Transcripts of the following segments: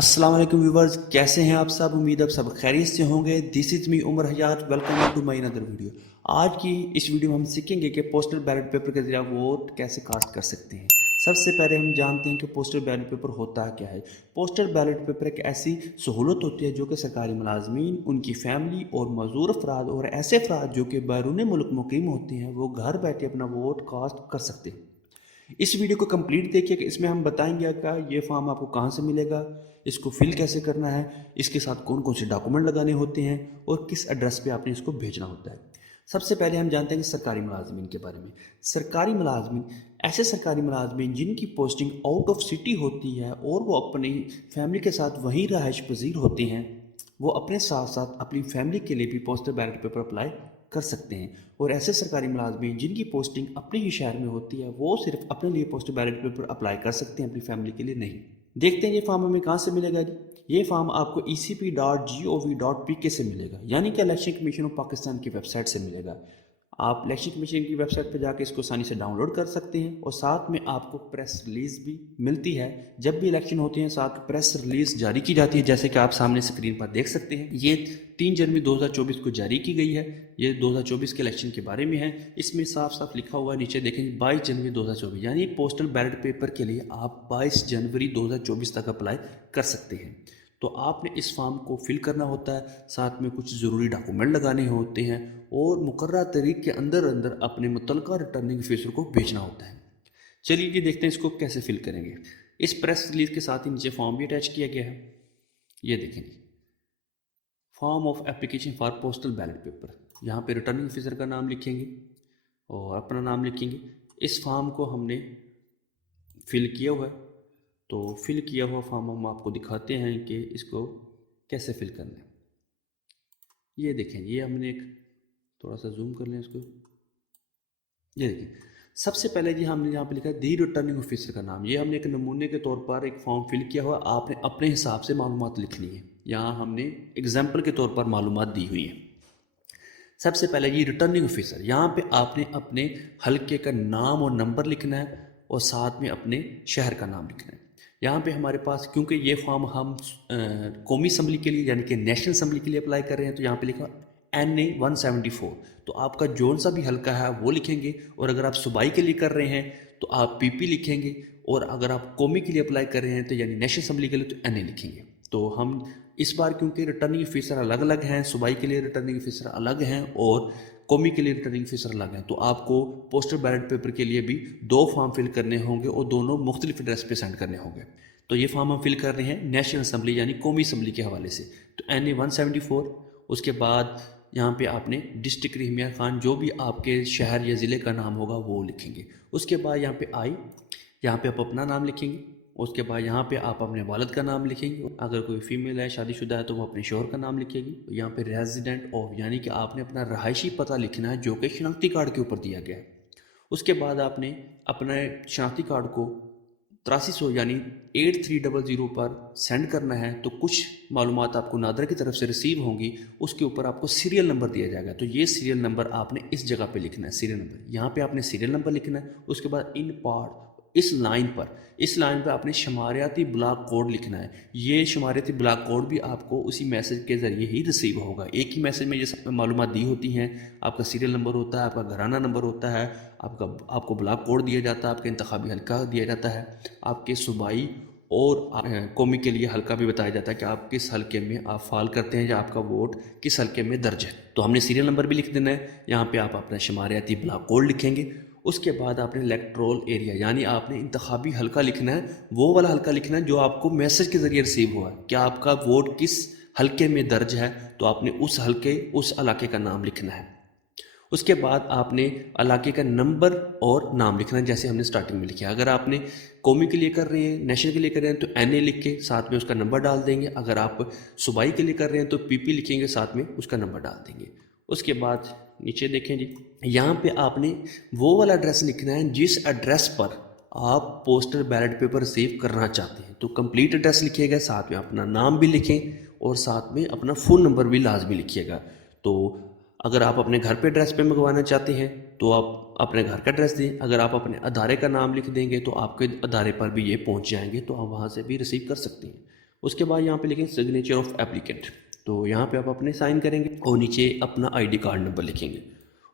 अस्सलाम वालेकुम व्यूवर्स, कैसे हैं आप सब। उम्मीद आप सब खैरियत से होंगे। This is me Umar Hayat, welcome to my another video. आज की इस वीडियो में हम सीखेंगे कि पोस्टल बैलेट पेपर के जरिए वोट कैसे कास्ट कर सकते हैं। सबसे पहले हम जानते हैं कि पोस्टल बैलेट पेपर होता क्या है। पोस्टल बैलेट पेपर एक ऐसी सहूलत होती है जो कि सरकारी मुलाजमीन, उनकी फैमिली और मजदूर अफराद और ऐसे अफराद जो कि बैरून मुल्क मुकीम होते हैं वो घर बैठे अपना वोट कास्ट कर सकते हैं। इस वीडियो को कंप्लीट देखिए कि इसमें हम बताएंगे कि ये फॉर्म आपको कहाँ से मिलेगा, इसको फिल कैसे करना है, इसके साथ कौन कौन से डॉक्यूमेंट लगाने होते हैं और किस एड्रेस पे आपने इसको भेजना होता है। सबसे पहले हम जानते हैं कि सरकारी मुलाजमीन के बारे में। सरकारी मुलाजमीन ऐसे सरकारी मुलाजमीन जिनकी पोस्टिंग आउट ऑफ सिटी होती है और वो अपनी फैमिली के साथ वहीं रहायश पजीर होते हैं, वो अपने साथ साथ अपनी फैमिली के लिए भी पोस्टल बैलेट पेपर अप्लाई कर सकते हैं। और ऐसे सरकारी मुलाजमीन जिनकी पोस्टिंग अपने ही शहर में होती है वो सिर्फ अपने लिए पोस्टल बैलेट पेपर अप्लाई कर सकते हैं, अपनी फैमिली के लिए नहीं। देखते हैं ये फॉर्म हमें कहाँ से मिलेगा जी। ये फॉर्म आपको ecp.gov.pk से मिलेगा, यानी कि इलेक्शन कमीशन ऑफ पाकिस्तान की वेबसाइट से मिलेगा। आप इलेक्शन कमीशन की वेबसाइट पर जाकर इसको आसानी से डाउनलोड कर सकते हैं और साथ में आपको प्रेस रिलीज़ भी मिलती है। जब भी इलेक्शन होते हैं साथ प्रेस रिलीज़ जारी की जाती है, जैसे कि आप सामने स्क्रीन पर देख सकते हैं। ये 3 जनवरी 2024 को जारी की गई है। ये 2024 के इलेक्शन के बारे में है। इसमें साफ साफ लिखा हुआ है, नीचे देखें 22 जनवरी 2024, यानी पोस्टल बैलेट पेपर के लिए आप 22 जनवरी 2024 तक अप्लाई कर सकते हैं। तो आपने इस फॉर्म को फिल करना होता है, साथ में कुछ ज़रूरी डॉक्यूमेंट लगाने होते हैं और मुकर्रर तारीख के अंदर अंदर अपने मुतलका रिटर्निंग ऑफिसर को भेजना होता है। चलिए ये देखते हैं इसको कैसे फिल करेंगे। इस प्रेस रिलीज के साथ ही नीचे फॉर्म भी अटैच किया गया है। ये देखेंगे, form of application for postal ballot paper. यहाँ पे रिटर्निंग ऑफिसर का नाम लिखेंगे और अपना नाम लिखेंगे। इस फॉर्म को हमने फिल किया हुआ है, तो फिल किया हुआ फॉर्म हम आपको दिखाते हैं कि इसको कैसे फिल करना है। ये देखें, ये हमने एक थोड़ा सा जूम कर लें इसको। ये देखिए, सबसे पहले जी हमने यहाँ पे लिखा है दी रिटर्निंग ऑफिसर का नाम। ये हमने एक नमूने के तौर पर एक फॉर्म फिल किया हुआ, आपने अपने हिसाब से मालूमात लिखनी है। यहाँ हमने एग्जाम्पल के तौर पर मालूमात दी हुई है। सबसे पहले ये रिटर्निंग ऑफिसर, यहाँ पे आपने अपने हल्के का नाम और नंबर लिखना है और साथ में अपने शहर का नाम लिखना है। यहाँ पे हमारे पास, क्योंकि ये फॉर्म हम कौमी असम्बली के लिए यानी कि नेशनल असम्बली के लिए अप्लाई कर रहे हैं, तो यहाँ पे लिखा NA 174। तो आपका जौन सा भी हल्का है वो लिखेंगे, और अगर आप सूबाई के लिए कर रहे हैं तो आप PP लिखेंगे, और अगर आप कौमी के लिए अप्लाई कर रहे हैं तो यानी नेशनल असम्बली के लिए तो NA लिखेंगे। तो हम इस बार क्योंकि रिटर्निंग ऑफिसर अलग अलग हैं, सूबाई के लिए रिटर्निंग ऑफिसर अलग हैं और कौमी के लिए रिटर्निंग ऑफिसर अलग हैं, तो आपको पोस्टल बैलेट पेपर के लिए भी 2 फॉर्म फिल करने होंगे और दोनों मुख्तलिफ एड्रेस पे सेंड करने होंगे। तो ये फॉर्म हम फिल कर रहे हैं नेशनल असम्बली यानी कौमी असम्बली के हवाले से, तो NA 174। उसके बाद यहाँ पे आपने डिस्ट्रिक्ट रहमिया खान, जो भी आपके शहर या ज़िले का नाम होगा वो लिखेंगे। उसके बाद यहाँ पे आई, यहाँ पे आप अपना नाम लिखेंगे। उसके बाद यहाँ पे आप अपने वालिद का नाम लिखेंगे, अगर कोई फीमेल है शादीशुदा है तो वो अपने शोहर का नाम लिखेगी। यहाँ पे रेजिडेंट ऑफ, यानी कि आपने अपना रहायशी पता लिखना है जो कि शनाख्ती कार्ड के ऊपर दिया गया है। उसके बाद आपने अपने शनाख्ती कार्ड को 8300 यानी 8300 पर सेंड करना है। तो कुछ मालूमात आपको नादरा की तरफ से रिसीव होंगी, उसके ऊपर आपको सीरियल नंबर दिया जाएगा। तो ये सीरियल नंबर आपने इस जगह पे लिखना है, सीरियल नंबर। यहाँ पे आपने सीरियल नंबर लिखना है। उसके बाद इन पार्ट, इस लाइन पर आपने शुमारियाती ब्लॉक कोड लिखना है। ये शुमारियाती ब्लॉक कोड भी आपको उसी मैसेज के ज़रिए ही रिसीव होगा। एक ही मैसेज में ये सब मालूमात दी होती हैं। आपका सीरियल नंबर होता है, आपका घराना नंबर होता है, आपको ब्लॉक कोड दिया जाता है, आपका इंतखाबी हल्का दिया जाता है, आपके सूबाई और कौमी के लिए हल्का भी बताया जाता है कि आप किस हल्के में आप फाल करते हैं या आपका वोट किस हल्के में दर्ज है। तो हमने सीरियल नंबर भी लिख देना है। यहाँ पे आप अपना शुमारियाती ब्लॉक कोड लिखेंगे। उसके बाद आपने इलेक्ट्रोल एरिया, यानी आपने इंतखाबी हल्का लिखना है, वो वाला हल्का लिखना है जो आपको मैसेज के ज़रिए रिसीव हुआ है कि आपका वोट किस हल्के में दर्ज है। तो आपने उस हल्के, उस इलाके का नाम लिखना है। उसके बाद आपने इलाके का नंबर और नाम लिखना है, जैसे हमने स्टार्टिंग में लिखा। अगर आपने कौमी के लिए कर रहे हैं, नेशनल के लिए कर रहे हैं तो NA लिख के साथ में उसका नंबर डाल देंगे। अगर आप सूबाई के लिए कर रहे हैं तो PP लिखेंगे, साथ में उसका नंबर डाल देंगे। उसके बाद नीचे देखें जी, यहाँ पे आपने वो वाला एड्रेस लिखना है जिस एड्रेस पर आप पोस्टल बैलेट पेपर रिसीव करना चाहते हैं। तो कंप्लीट एड्रेस लिखिएगा, साथ में अपना नाम भी लिखें और साथ में अपना फ़ोन नंबर भी लाजमी लिखिएगा। तो अगर आप अपने घर पे एड्रेस पे मंगवाना चाहते हैं तो आप अपने घर का एड्रेस दें। अगर आप अपने अदारे का नाम लिख देंगे तो आपके अदारे पर भी ये पहुंच जाएंगे, तो आप वहाँ से भी रिसीव कर सकते हैं। उसके बाद यहाँ पे लिखेंगे सिग्नेचर ऑफ एप्लीकेंट, तो यहाँ पे आप अपने साइन करेंगे और नीचे अपना आईडी कार्ड नंबर लिखेंगे।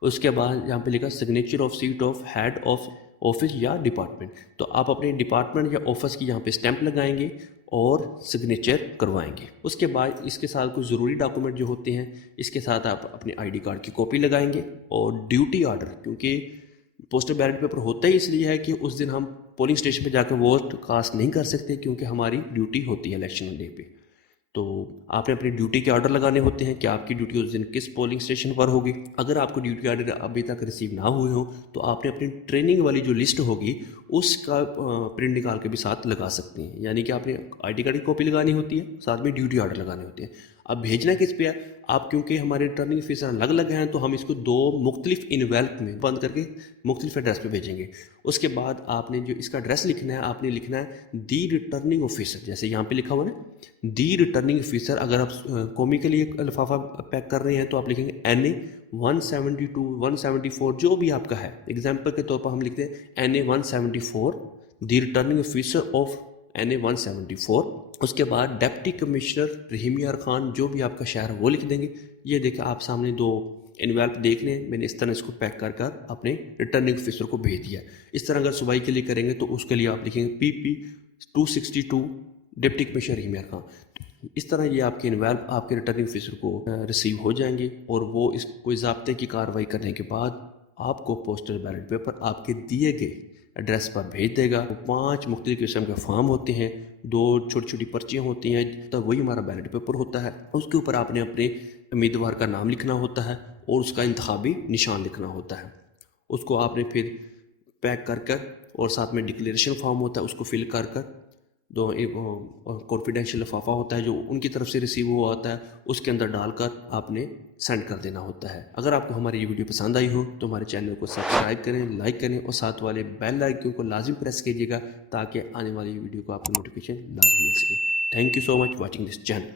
उसके बाद यहाँ पे लिखा signature of seat of head of office या डिपार्टमेंट, तो आप अपने डिपार्टमेंट या ऑफिस की यहाँ पे स्टैंप लगाएंगे और सिग्नेचर करवाएंगे। उसके बाद इसके साथ कुछ ज़रूरी डॉक्यूमेंट जो होते हैं, इसके साथ आप अपने आईडी कार्ड की कॉपी लगाएंगे और ड्यूटी ऑर्डर, क्योंकि पोस्टल बैलेट पेपर होता ही इसलिए है कि उस दिन हम पोलिंग स्टेशन पे जाकर वोट कास्ट नहीं कर सकते, क्योंकि हमारी ड्यूटी होती है इलेक्शन डे पे। तो आपने अपनी ड्यूटी के ऑर्डर लगाने होते हैं कि आपकी ड्यूटी उस दिन किस पोलिंग स्टेशन पर होगी। अगर आपको ड्यूटी ऑर्डर अभी तक रिसीव ना हुए हो तो आपने अपनी ट्रेनिंग वाली जो लिस्ट होगी उसका प्रिंट निकाल के भी साथ लगा सकते हैं, यानी कि आपने आईडी कार्ड की कॉपी लगानी होती है, साथ में ड्यूटी ऑर्डर लगाने होते हैं। अब भेजना किस पे है आप, क्योंकि हमारे रिटर्निंग ऑफिसर अलग अलग हैं तो हम इसको दो मुख्तलिफ इन्वेल्प में बंद करके मुख्तलिफ एड्रेस पे भेजेंगे। उसके बाद आपने जो इसका एड्रेस लिखना है, आपने लिखना है दी रिटर्निंग ऑफिसर, जैसे यहाँ पे लिखा हुआ ना दी रिटर्निंग ऑफिसर। अगर आप कॉमी के लिए लिफाफा पैक कर रहे हैं तो आप लिखेंगे NA 172 174 जो भी आपका है। एग्जाम्पल के तौर पर हम लिखते हैं NA 174 the returning officer of NA 174। उसके बाद डिप्टी कमिश्नर रहीम यार खान, जो भी आपका शहर है वो लिख देंगे। ये देखिए आप सामने दो इन्वेल्प देख रहे हैं, मैंने इस तरह इसको पैक कर कर अपने रिटर्निंग ऑफिसर को भेज दिया। इस तरह अगर सुबाई के लिए करेंगे तो उसके लिए आप लिखेंगे PP 262 डिप्टी कमिश्नर रहीम यार खान। इस तरह ये आपके इन्वेल्प आपके रिटर्निंग ऑफिसर को रिसीव हो जाएंगे और वो इस कोई ज़ाब्ते की कार्रवाई करने के बाद आपको पोस्टल बैलेट पेपर आपके दिए गए एड्रेस पर भेज देगा। 5 मुख्तलिफ किस्म के फॉर्म होते हैं, 2 छोटी छोटी पर्चियाँ होती हैं, तब वही हमारा बैलेट पेपर होता है। उसके ऊपर आपने अपने उम्मीदवार का नाम लिखना होता है और उसका इंतखाबी निशान लिखना होता है। उसको आपने फिर पैक कर कर और साथ में डिक्लेरेशन फॉर्म होता है उसको फिल कर कर दो, एक कॉन्फिडेंशियल लिफाफा होता है जो उनकी तरफ से रिसीव हुआ होता है, उसके अंदर डालकर आपने सेंड कर देना होता है। अगर आपको हमारी ये वीडियो पसंद आई हो तो हमारे चैनल को सब्सक्राइब करें, लाइक करें और साथ वाले बेल आइकन को लाजिम प्रेस कीजिएगा ताकि आने वाली वीडियो को आपको नोटिफिकेशन लाजमी मिल सके। Thank you so much watching this channel.